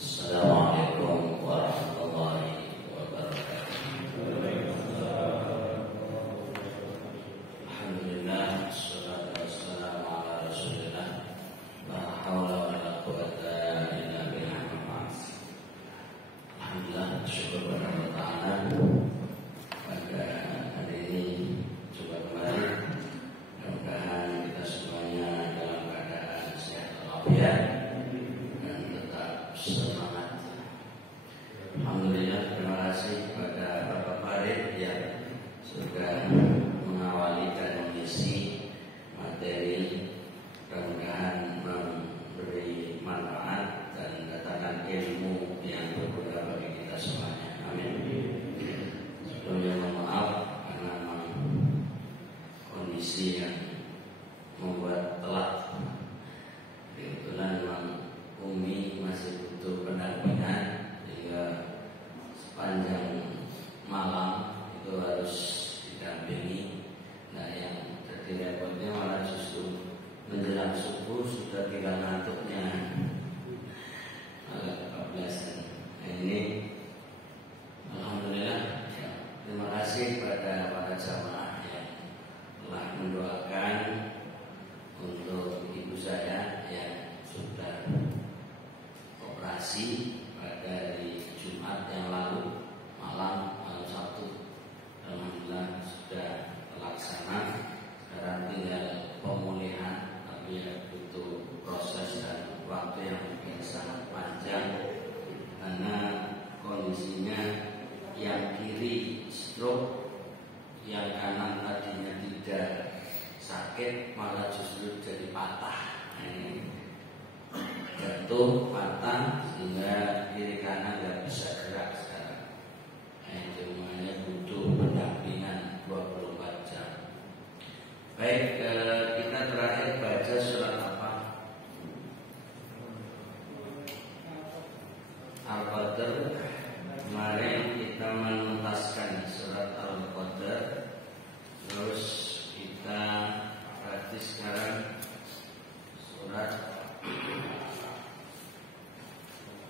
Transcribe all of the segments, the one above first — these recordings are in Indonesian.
Assalamualaikum warahmatullahi wabarakatuh. Alhamdulillah, wassalatu wassalamu ala Rasulillah. La haula wala quwwata illa billah. Alhamdulillah, syukur kepada Allah Ta'ala. Pada hari ini coba kembali. Mudah-mudahan kita semuanya dalam keadaan sehat walafiat dan tetap semangat. Alhamdulillah, terima kasih kepada Bapak Farid yang sudah mengawali dan mengisi materi, mudah-mudahan memberi manfaat dan mendatangkan ilmu yang berguna bagi kita semuanya. Amin. Sebelumnya mohon maaf karena memang kondisi yang membuat telat. Kebetulan memang Umi masih butuh pendampingan, sehingga sepanjang malam itu harus didampingi. Nah, yang jadi repotnya malah justru menjelang subuh sudah tinggal ngantuknya agak kebablasan. Nah, ini alhamdulillah ya, terima kasih pada para jamaah yang telah mendoakan untuk ibu saya yang sudah operasi pada hari Jumat yang lalu malam Sabtu. Alhamdulillah sudah terlaksana. Sekarang tinggal pemulihan, tapi ya butuh proses dan waktu yang mungkin sangat panjang karena kondisinya yang kiri stroke, yang kanan tadinya tidak sakit malah justru jadi patah. Ini jatuh patah sehingga kiri kanan tidak bisa gerak sekarang. Semuanya butuh pendampingan 24 jam. Baik, kita terakhir baca surat apa? Al-Qadr. Kemarin kita menuntaskan surat Al-Qadr. Terus kita berarti sekarang surat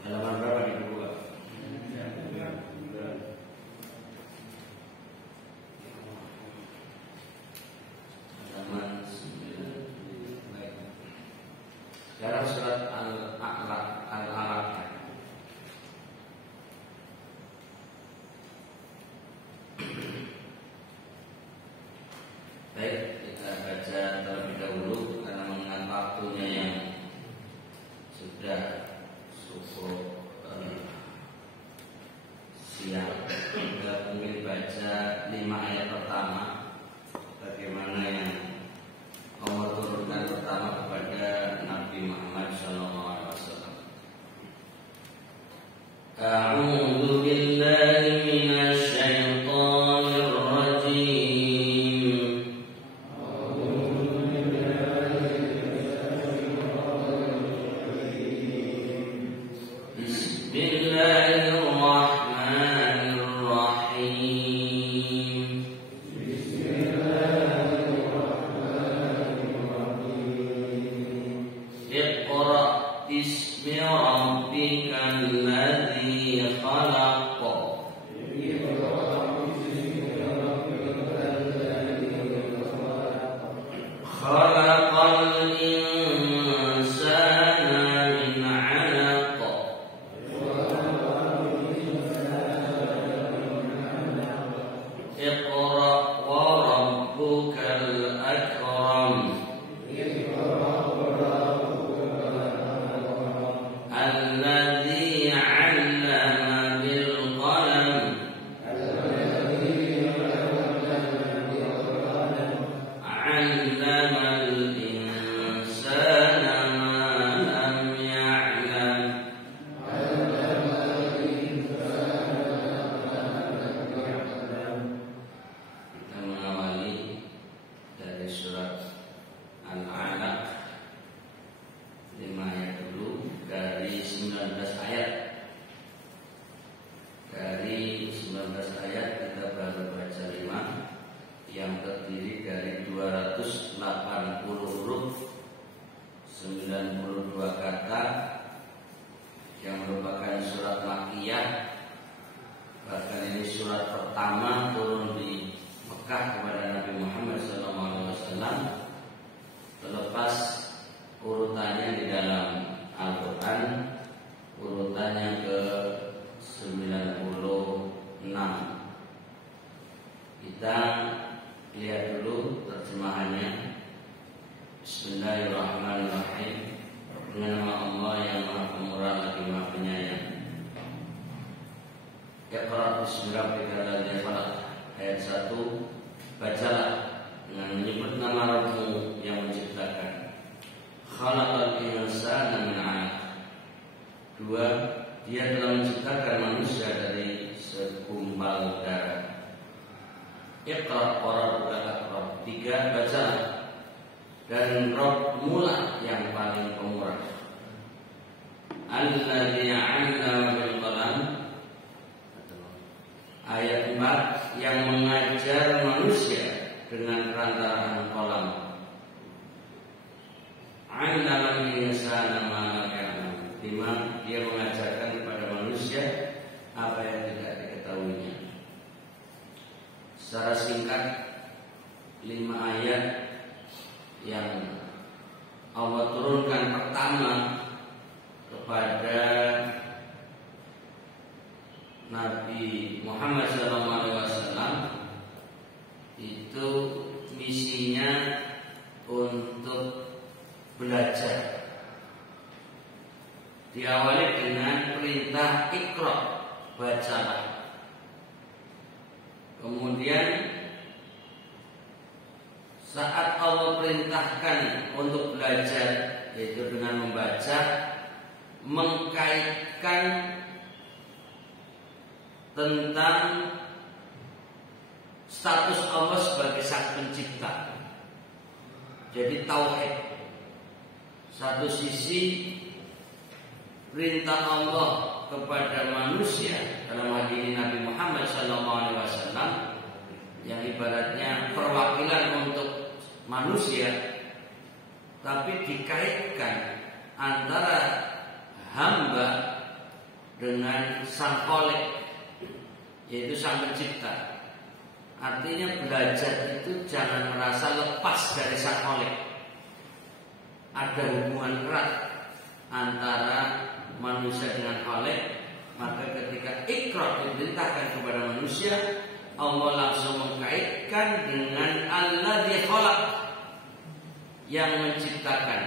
halaman berapa di buku? Halaman 9. Baik. Sekarang surat Al-Alaq. Baik, kita baca terlebih dahulu karena mengingat waktunya yang sudah cukup siang. Kita mungkin baca 5 ayat pertama, bagaimana yang Allah turunkan pertama kepada Nabi Muhammad SAW. A'udzu billahi minasy syaithanir rajim. pertama turun di Mekah kepada Nabi Muhammad SAW, terlepas urutannya di dalam Al-Quran, urutannya ke 96. Kita lihat dulu terjemahannya. Bismillahirrahmanirrahim. Dengan nama Allah yang Maha Pemurah lagi Maha Penyayang. Iqra bismi rabbikal ladzi khalaq. Ayat 1. Bacalah dengan menyebut nama Rabbmu yang menciptakan. Khalaqal insana min 'alaq. 2. Dia telah menciptakan manusia dari segumpal darah. Iqra wa rabbukal akram. 3. Bacalah dan Rabbmu lah yang paling pemurah. Alladzi 'allama bil qalam. Ayat 4, yang mengajar manusia dengan perantaraan qalam. 'Allama al-insana ma lam ya'lam. 5, dia mengajarkan kepada manusia apa yang tidak diketahuinya. Secara singkat 5 ayat yang Allah turunkan pertama kepada Nabi Muhammad SAW itu misinya untuk belajar. Diawali dengan perintah Iqra, bacalah. Kemudian saat Allah perintahkan untuk belajar, yaitu dengan membaca, mengkaitkan tentang status Allah sebagai Sang Pencipta. Jadi tauhid. Satu sisi perintah Allah kepada manusia, dalam hal ini Nabi Muhammad SAW, yang ibaratnya perwakilan untuk manusia, tapi dikaitkan antara hamba dengan Sang Khalik, yaitu Sang Pencipta. Artinya belajar itu jangan merasa lepas dari Sang Khalik. Ada hubungan erat antara manusia dengan Khalik. Maka ketika Iqra diperintahkan kepada manusia, Allah langsung mengkaitkan dengan Alladzi khalaq, yang menciptakan.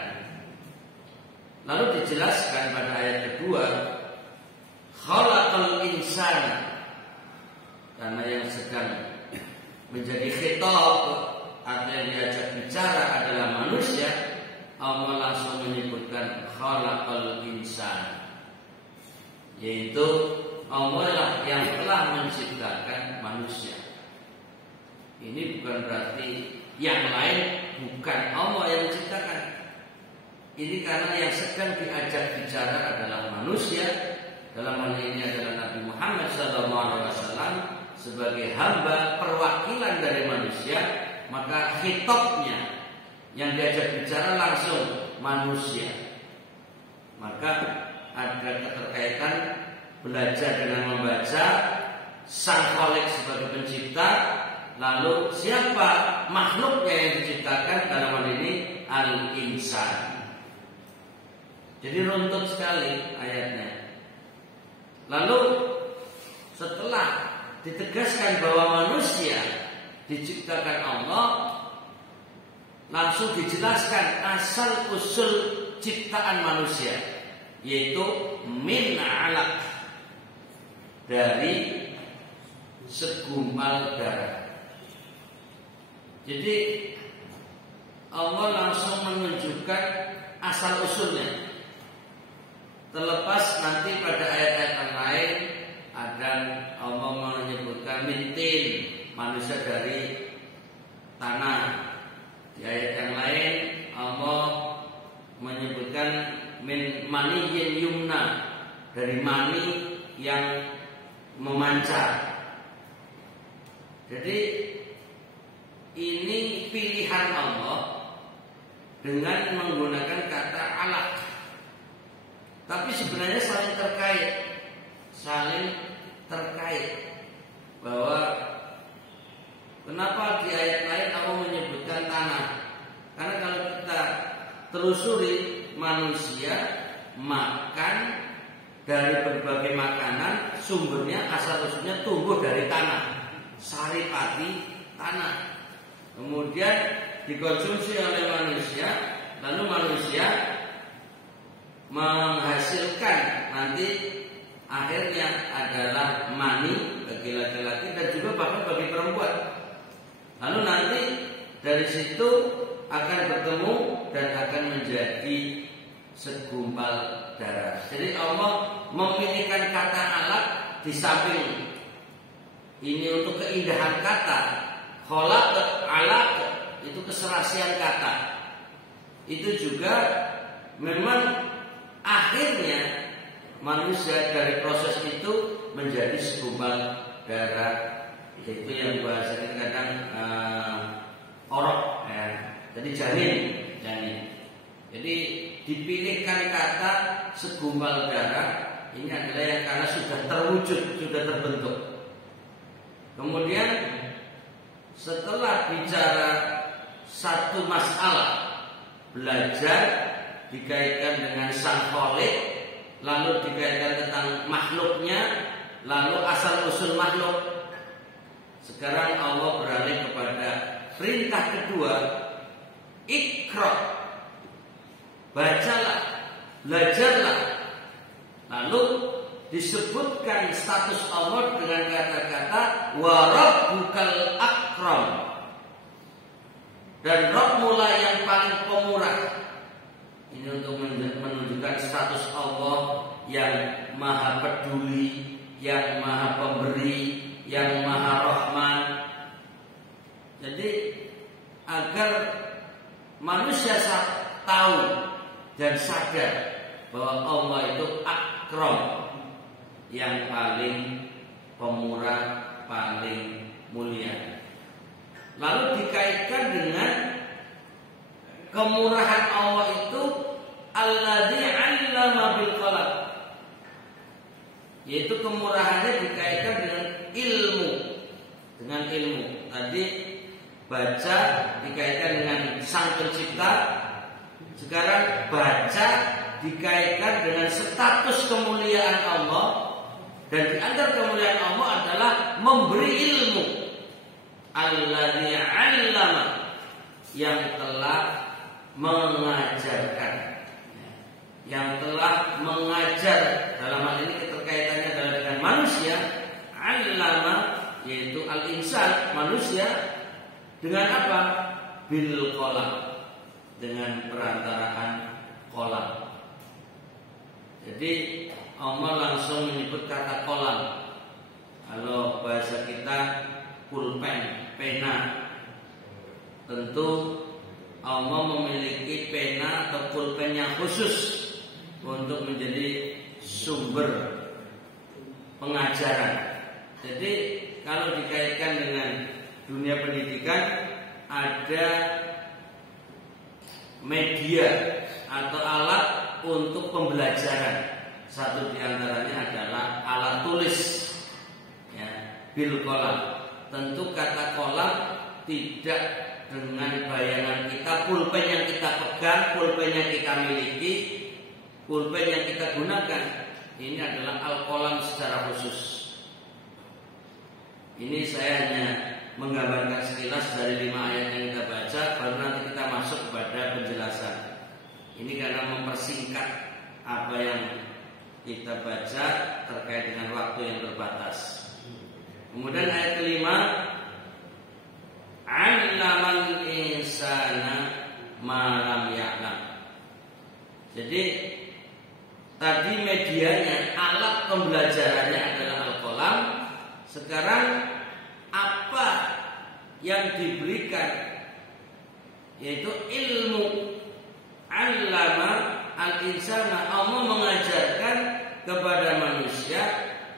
Lalu dijelaskan pada ayat kedua, khalaqal insana, karena yang sedang menjadi khitab atau yang diajak bicara adalah manusia, Allah langsung menyebutkan khalaqal insana, yaitu Allah lah yang telah menciptakan manusia. Ini bukan berarti yang lain bukan Allah yang menciptakan. Ini karena yang sedang diajak bicara adalah manusia. Dalam hal ini adalah Nabi Muhammad SAW sebagai hamba perwakilan dari manusia. Maka khitabnya yang diajak bicara langsung manusia. Maka ada keterkaitan belajar dengan membaca, Sang Khalik sebagai pencipta, lalu siapa makhluknya yang diciptakan, dalam hal ini al-insan. Jadi runtut sekali ayatnya. Lalu setelah ditegaskan bahwa manusia diciptakan Allah, langsung dijelaskan asal usul ciptaan manusia, yaitu min 'alaq, dari segumpal darah. Jadi Allah langsung menunjukkan asal usulnya. Terlepas nanti pada ayat-ayat yang lain ada Allah menyebutkan mintin, manusia dari tanah. Di ayat yang lain Allah menyebutkan min maniyyin yumna, dari mani yang memancar. Jadi ini pilihan Allah dengan menggunakan kata alaq. Tapi sebenarnya saling terkait. bahwa kenapa di ayat lain Allah menyebutkan tanah? Karena kalau kita telusuri, manusia makan dari berbagai makanan, sumbernya asal usulnya tumbuh dari tanah, saripati tanah. Kemudian dikonsumsi oleh manusia, lalu manusia menghasilkan nanti akhirnya adalah mani bagi laki-laki dan juga bahkan bagi perempuan. Lalu nanti dari situ akan bertemu dan akan menjadi segumpal darah. Jadi Allah memilihkan kata alat di samping ini untuk keindahan kata. Kholaq, alaq itu keserasian kata. Itu juga memang akhirnya manusia dari proses itu menjadi segumpal darah. Itu yang bahasa kita kadang orok ya. Jadi janin. Jadi dipilihkan kata segumpal darah ini adalah yang karena sudah terwujud, sudah terbentuk. Kemudian setelah bicara satu masalah, belajar dikaitkan dengan sang khaliq, lalu dikaitkan tentang makhluknya, lalu asal usul makhluk. Sekarang Allah beralih kepada perintah kedua, Iqra, bacalah, belajarlah. Lalu disebutkan status Allah dengan kata-kata wa rabbukal akram, dan Rabbmu yang paling pemurah. Ini untuk menunjukkan status Allah yang maha peduli, yang maha pemberi, yang maha rahman. Jadi agar manusia tahu dan sadar bahwa Allah itu akram, yang paling pemurah, paling mulia. Lalu dikaitkan dengan kemurahan Allah itu alladzi 'allama bil qalam, yaitu kemurahannya dikaitkan dengan ilmu. Tadi baca dikaitkan dengan sang pencipta, sekarang baca dikaitkan dengan status kemuliaan Allah. Dan di antara kemuliaan Allah adalah memberi ilmu. Alladzi 'allama, yang telah mengajarkan, yang telah mengajar. Dalam hal ini keterkaitannya adalah dengan manusia. 'Allama yaitu al-insan, manusia, dengan apa? Bil qalam, dengan perantaraan qalam. Jadi Allah langsung menyebut kata qalam. Kalau bahasa kita pulpen, pena. Tentu Allah memiliki pena atau pulpen yang khusus untuk menjadi sumber pengajaran. Jadi kalau dikaitkan dengan dunia pendidikan, ada media atau alat untuk pembelajaran. Satu diantaranya adalah alat tulis, ya, bil qalam. Tentu kata qalam tidak dengan bayangan kita, pulpen yang kita pegang, pulpen yang kita miliki, pulpen yang kita gunakan. Ini adalah al-qalam secara khusus. Ini saya hanya menggambarkan sekilas dari 5 ayat yang kita baca, baru nanti kita masuk kepada penjelasan. Ini karena mempersingkat apa yang kita baca terkait dengan waktu yang terbatas. Kemudian ayat kelima, 'allamal insana ma lam ya'lam. Jadi tadi medianya, alat pembelajarannya adalah al-qalam. Sekarang apa yang diberikan, yaitu ilmu. 'Allama al-insana, Allah mengajarkan kepada manusia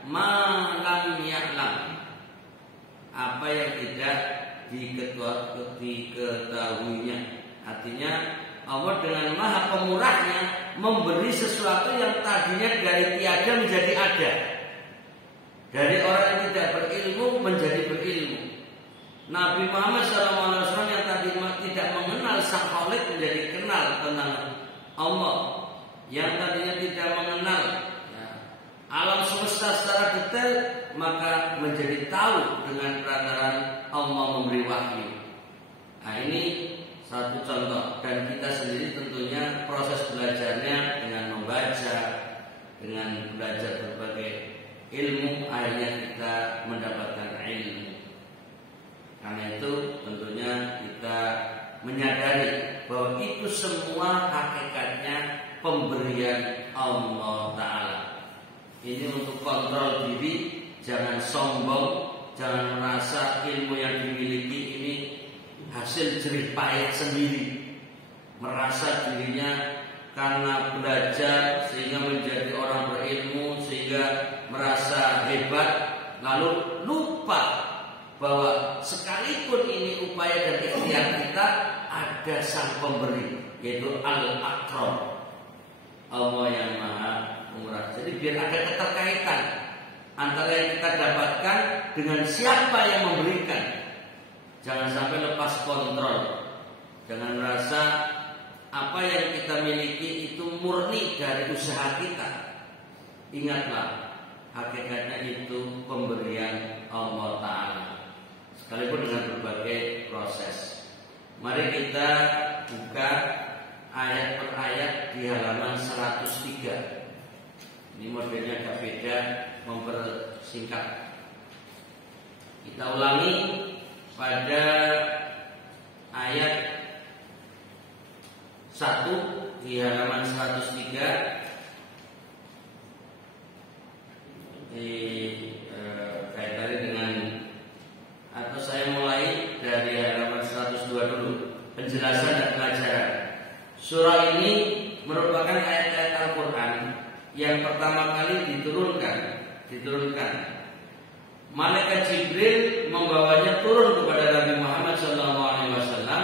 ma lam ya'lam, apa yang tidak diketahuinya. Artinya Allah dengan maha pemurahnya memberi sesuatu yang tadinya dari tiada menjadi ada. Dari orang yang tidak berilmu menjadi berilmu. Nabi Muhammad SAW yang tadi tidak mengenal Sang Khalik menjadi kenal tentang Allah. Yang tadinya tidak mengenal alam semesta secara detail, maka menjadi tahu dengan perantaraan Allah memberi wahyu. Nah, ini satu contoh. Dan kita sendiri tentunya proses belajarnya dengan membaca, dengan belajar berbagai ilmu, akhirnya kita mendapatkan ilmu. Karena itu tentunya kita menyadari bahwa itu semua hakikatnya pemberian Allah Ta'ala. Ini untuk kontrol diri, jangan sombong, jangan merasa ilmu yang dimiliki ini hasil jerih payah sendiri. Merasa dirinya karena belajar sehingga menjadi orang berilmu, sehingga merasa hebat, lalu lupa bahwa sekalipun ini upaya dan ikhtiar kita, ada Sang Pemberi, yaitu Al-Akram, Allah yang Maha Murah. Jadi biar ada keterkaitan antara yang kita dapatkan dengan siapa yang memberikan. Jangan sampai lepas kontrol. Jangan merasa apa yang kita miliki itu murni dari usaha kita. Ingatlah, hakikatnya itu pemberian Allah Ta'ala, sekalipun dengan berbagai proses. Mari kita buka ayat per ayat di halaman 103. Ini modelnya agak beda, mempersingkat. Kita ulangi pada ayat 1 di halaman 103. Kaitannya dengan, atau saya mulai dari halaman 102 dulu, penjelasan dan pelajaran. Surah ini merupakan ayat-ayat Al-Quran yang pertama kali diturunkan. Malaikat Jibril membawanya turun kepada Nabi Muhammad SAW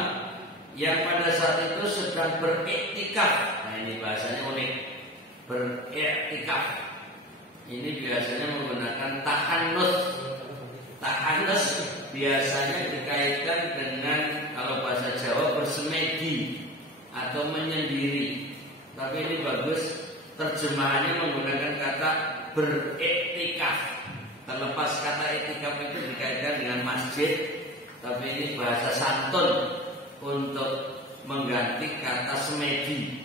yang pada saat itu sedang beriktikaf. Nah, ini bahasanya unik, beriktikaf. Ini biasanya menggunakan tahanus. Tahanus biasanya dikaitkan dengan, kalau bahasa Jawa, bersemedi atau menyendiri. Tapi ini bagus, terjemahannya menggunakan kata beriktikaf. Terlepas kata iktikaf itu dikaitkan dengan masjid, tapi ini bahasa santun untuk mengganti kata semedi.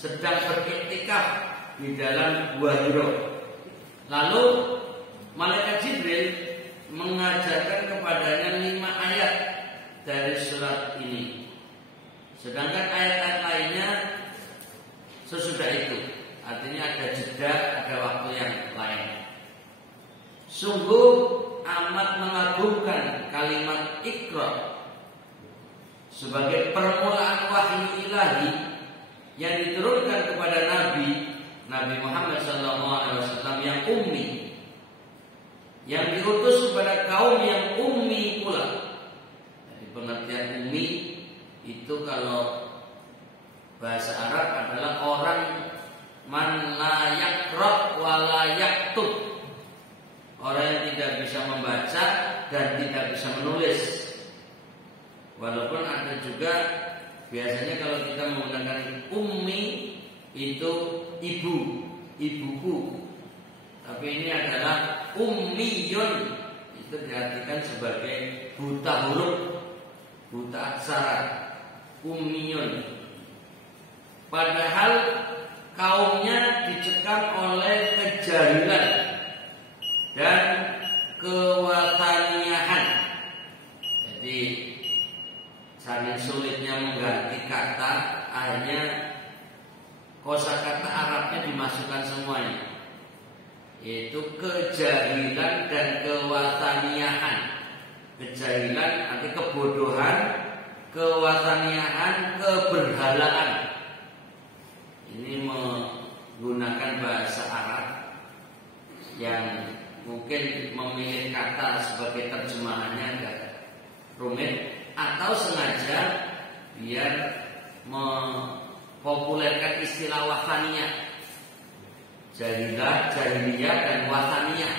Sedang beriktikaf di dalam Gua Hira. Lalu Malaikat Jibril mengajarkan kepadanya 5 ayat dari surat ini. Sedangkan ayat-ayat lainnya sesudah itu. Artinya ada jeda, ada waktu yang lain. Sungguh amat mengagumkan kalimat Iqra sebagai permulaan wahyu ilahi yang diturunkan kepada Nabi Muhammad SAW yang ummi, yang diutus kepada kaum yang ummi pula. Jadi pengertian ummi itu kalau bahasa Arab adalah orang man la yaqra wa la yaktub, orang yang tidak bisa membaca dan tidak bisa menulis. Walaupun ada juga biasanya kalau kita menggunakan ummi itu ibuku, tapi ini adalah ummiyun, itu diartikan sebagai buta huruf, buta aksara, ummiyun. Padahal kaumnya dicekam oleh kejahilan dan kewataniahan. Jadi saking sulitnya mengganti kata, akhirnya kosakata Arabnya dimasukkan semuanya, yaitu kejahilan dan kewataniahan. Kejahilan arti kebodohan, kewataniahan keberhalaan. Ini menggunakan bahasa Arab yang mungkin memilih kata sebagai terjemahannya agak rumit, atau sengaja biar mempopulerkan istilah wataniyah, jahiliyah dan wataniyah.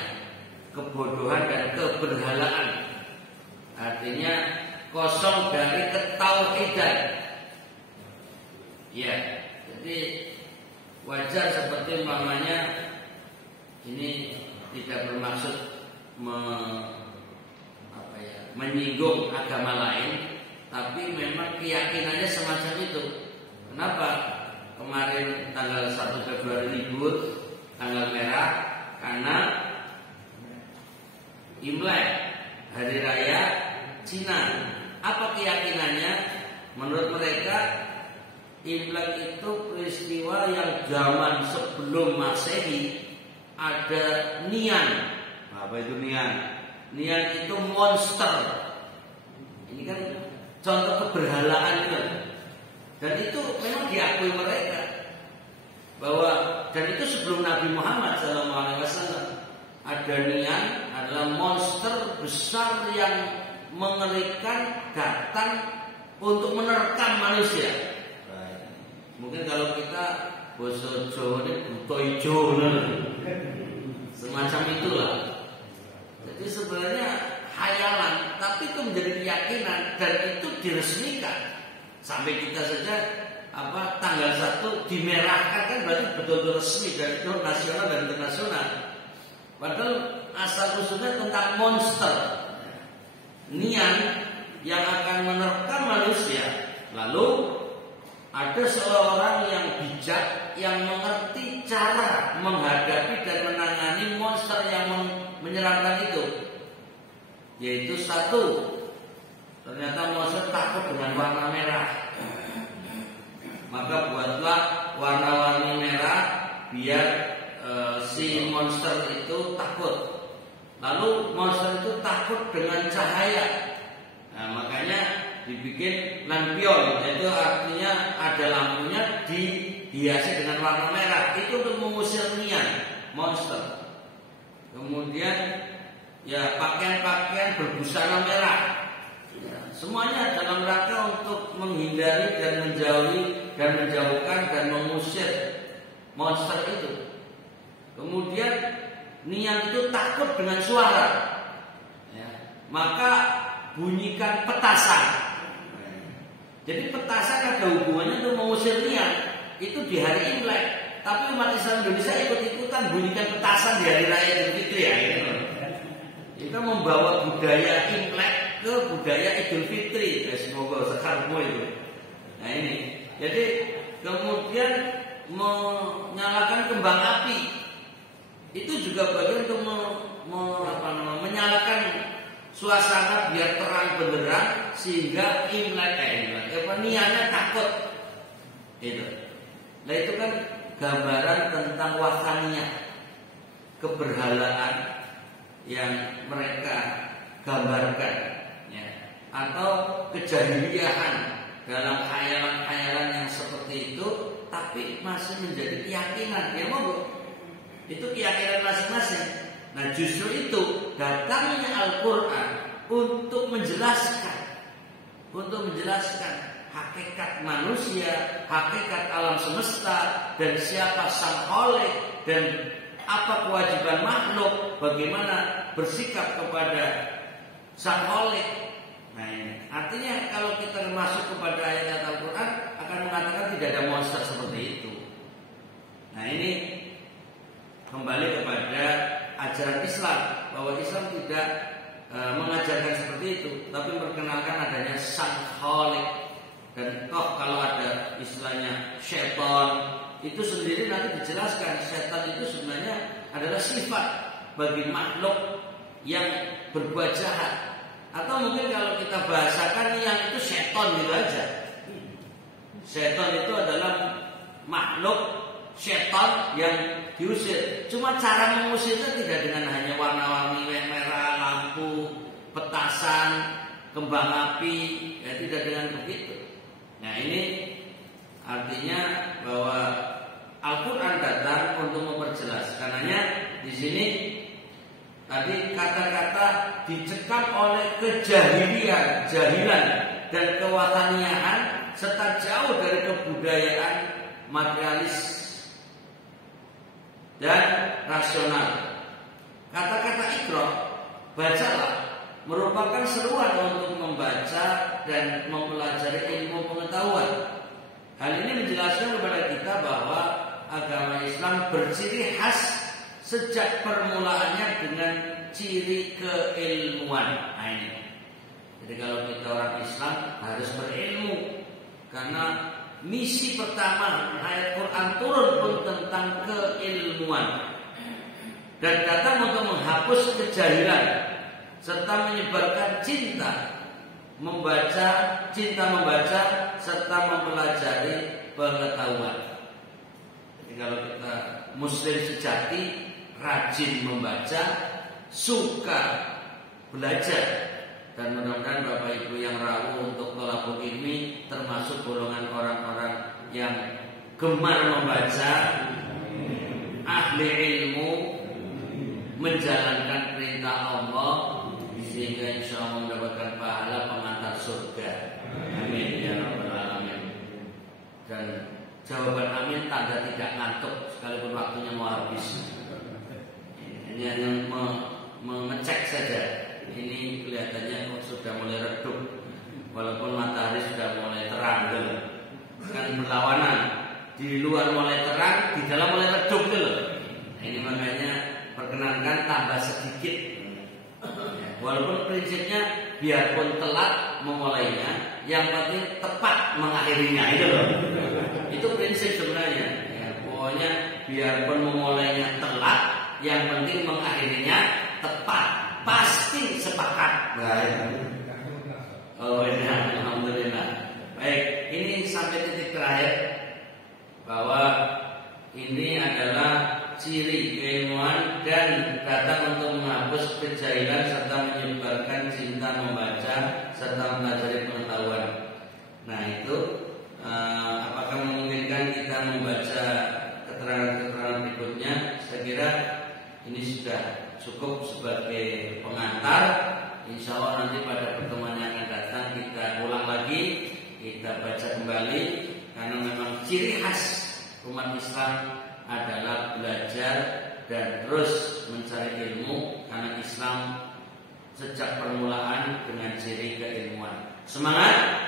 kebodohan dan keberhalaan. Artinya kosong dari ketauhidan. Ya, jadi wajar seperti umpamanya ini tidak bermaksud menyinggung agama lain, tapi memang keyakinannya semacam itu. Kenapa? Kemarin tanggal 1 Februari libur, tanggal merah, karena Imlek, hari raya Cina. Apa keyakinannya? Menurut mereka Imlek itu peristiwa yang zaman sebelum Masehi ada Nian. Apa itu Nian? Nian itu monster. Ini kan contoh keberhalaan itu. Dan itu memang diakui mereka bahwa, dan itu sebelum Nabi Muhammad SAW. Ada Nian adalah monster besar yang mengerikan, datang untuk menerkam manusia. Mungkin kalau kita bahasa Jawa ini buta ijo, semacam itulah. Jadi sebenarnya hayalan, tapi itu menjadi keyakinan dan itu diresmikan. Sampai kita saja tanggal 1 dimerahkan, kan berarti betul-betul resmi dari nasional dan internasional. Padahal asal usulnya tentang monster Nian yang akan menerkam manusia. Lalu ada seorang yang bijak yang mengerti cara menghadapi dan menangani monster yang menyerangkan itu. Yaitu satu, ternyata monster takut dengan warna merah. Maka buatlah warna-warni merah biar si monster itu takut. Lalu monster itu takut dengan cahaya. Nah, makanya dibikin lampion, yaitu artinya ada lampunya dihiasi dengan warna merah. Itu untuk mengusir nian monster. Kemudian ya pakaian-pakaian berbusana merah. Ya, semuanya dalam rangka untuk menghindari dan menjauhi dan menjauhkan dan mengusir monster itu. Kemudian nian itu takut dengan suara. Ya, maka bunyikan petasan. Jadi petasan ada hubungannya untuk mengusir nian. Itu di hari Imlek. Tapi umat Islam Indonesia ikut-ikutan bunyikan petasan di hari raya Idul Fitri ya. Kita membawa budaya Imlek ke budaya Idul Fitri. Ya, semoga sekarang itu. Nah ini. Jadi kemudian menyalakan kembang api. Itu juga bagian untuk menyalakan suasana biar terang benderang sehingga niannya takut. Itu. Nah itu kan gambaran tentang wahaniyah, keberhalaan yang mereka gambarkan, ya, atau kejahiliahan dalam khayalan-khayalan yang seperti itu, tapi masih menjadi keyakinan. Ya monggo. Itu keyakinan masing-masing. Nah justru itu datangnya Al-Quran untuk menjelaskan hakikat manusia, hakikat alam semesta, dan siapa sang Khalik dan apa kewajiban makhluk, bagaimana bersikap kepada sang Khalik. Nah ini artinya kalau kita masuk kepada ayat Al-Quran akan mengatakan tidak ada monster seperti itu. Nah ini kembali kepada ajaran Islam, bahwa Islam tidak mengajarkan seperti itu, tapi memperkenalkan adanya sang Khalik. Dan kalau ada istilahnya syaitan, itu sendiri nanti dijelaskan. Syaitan itu sebenarnya adalah sifat bagi makhluk yang berbuat jahat. Atau mungkin kalau kita bahasakan yang itu syaitan gitu aja. Syaitan itu adalah makhluk syaitan yang diusir. Cuma cara mengusirnya tidak dengan hanya warna-warni merah, lampu, petasan, kembang api, ya tidak dengan begitu. Nah ini artinya bahwa Al-Quran datang untuk memperjelas. Karenanya di sini tadi kata-kata dicekam oleh kejahilian, jahilan dan kewataniaan serta jauh dari kebudayaan materialis dan rasional. Kata-kata ikra, bacalah, merupakan seruan untuk membaca dan mempelajari ilmu pengetahuan. Hal ini menjelaskan kepada kita bahwa agama Islam berciri khas sejak permulaannya dengan ciri keilmuan. Nah ini. Jadi kalau kita orang Islam harus berilmu, karena misi pertama ayat Quran turun pun tentang keilmuan dan datang untuk menghapus kejahilan serta menyebarkan cinta membaca serta mempelajari pengetahuan. Jadi kalau kita Muslim sejati, rajin membaca, suka belajar, dan mudah-mudahan Bapak Ibu yang rawuh untuk thalabul ilmi termasuk golongan orang-orang yang gemar membaca, ahli ilmu, menjalankan perintah Allah, sehingga insya Allah mendapatkan pahala pengantar surga. Amin ya rabbal alamin. Dan jawaban amin tanda tidak ngantuk sekalipun waktunya mau habis. Ini hanya mengecek saja. Ini kelihatannya sudah mulai redup, walaupun matahari sudah mulai terang, kan berlawanan. Di luar mulai terang, di dalam mulai redup, Ini makanya perkenankan tambah sedikit. Walaupun prinsipnya biarpun telat memulainya, yang penting tepat mengakhirinya, itu prinsip sebenarnya. Ya, pokoknya biarpun memulainya telat, yang penting mengakhirinya tepat. Pasti sepakat. Oh ya, alhamdulillah. Baik, ini sampai titik terakhir bahwa ini adalah ciri keilmuan dan datang untuk menghapus kejahilan serta menyebarkan cinta membaca serta mempelajari pengetahuan. Nah itu apakah memungkinkan kita membaca keterangan-keterangan berikutnya? Saya kira ini sudah cukup sebagai pengantar. Insya Allah nanti pada pertemuan yang akan datang kita ulang lagi, kita baca kembali, karena memang ciri khas umat Islam adalah belajar dan terus mencari ilmu, karena Islam sejak permulaan dengan ciri keilmuan. Semangat,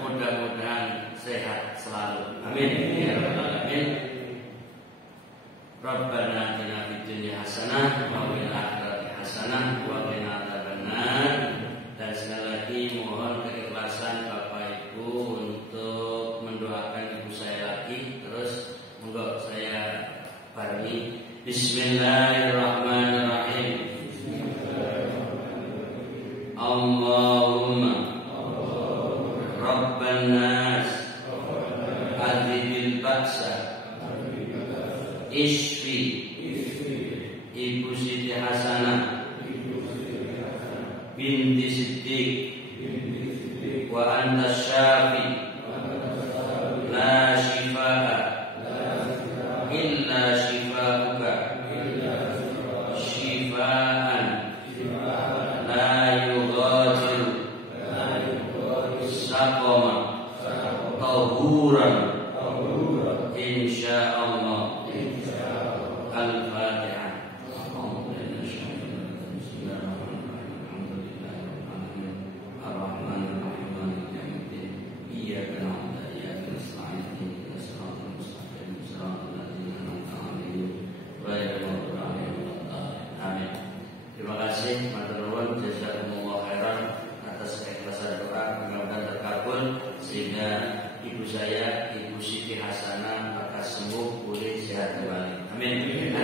mudah-mudahan sehat selalu. Amin ya rabbal alamin. Rabbana atina fid dunya hasanah wa fil akhirati hasanah wa qina adzabannar. Dan sekali lagi mohon keikhlasan Bapak Ibu untuk mendoakan ibu saya lagi. Terus monggo saya barengi. Bismillahirrahmanirrahim. Allahumma Rabban nas adhibil ba'sa Ishfi Ibu Siti Hasanah binti Siddiq wa anta syafi la shifaa illa shifauka shifaan la yughadiru saqama tahuran insyaallah. Al-Fatihah. Terima kasih matur nuwun, jazakumullah khairan atas keikhlasan doa, mudah-mudahan terkabul sehingga ibu saya, Ibu Siti Hasanah, lekas sembuh, pulih, sehat kembali. Amin.